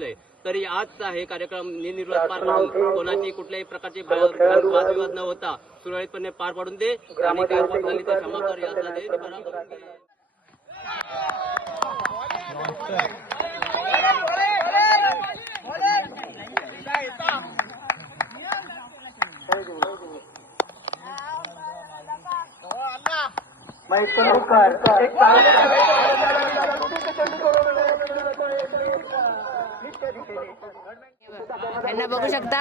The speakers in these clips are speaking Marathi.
दिलेलं आहे. तरी आज हे कार्यक्रम निर्विवाद पार पाडून कोणाची कुठल्याही प्रकारची वादविवाद न होता सुरळीतपणे पार पाडून दे आणि काय झाली तर क्षमा कर यातला दे बरा करून दे. त्यांना बघू शकता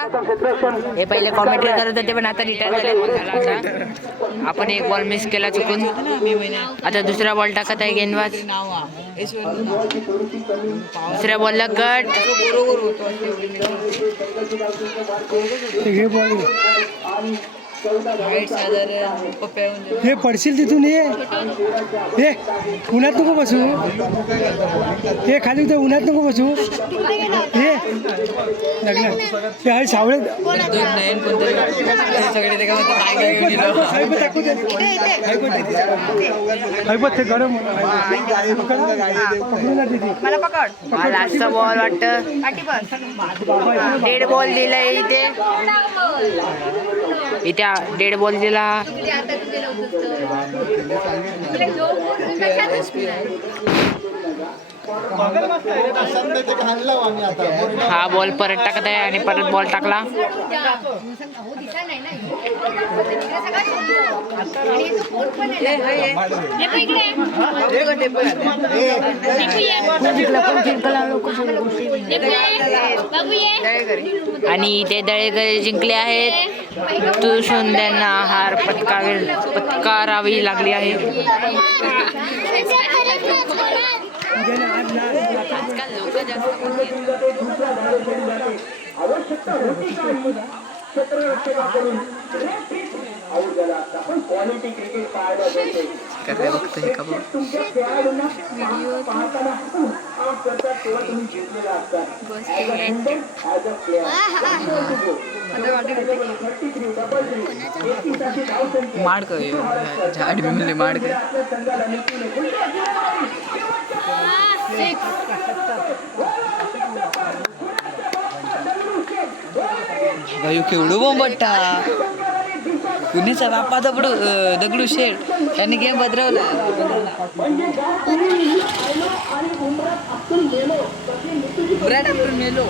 हे पहिले कॉमेंट्री करत होते पण आता रिटायर झाले. आपण एक बॉल मिस केला चुकून. आता दुसरा बॉल टाकत आहे गेंदबाज. दुसऱ्या बॉलला कट. हे पडशील तिथून ये उन्हात नको बसू. हे खाली तर उन्हात नको बसू. हे लग्न सावळे ते गरम लास्टचा बॉल वाटतं डेड बॉल दिलाय इथे. इथे डेड बॉल दिला. हा बॉल परत टाकत आहे आणि परत बॉल टाकला. आणि इथे दळेकर जिंकले आहेत. तुळशीहून त्यांना हार पत्कारावी लागली आहे. माड झाड भी मिले माड भाई केवढं बोंबट्टा कुणीचा बाप्पा दगडू शेठ त्यांनी गेम बदलवला. मेलो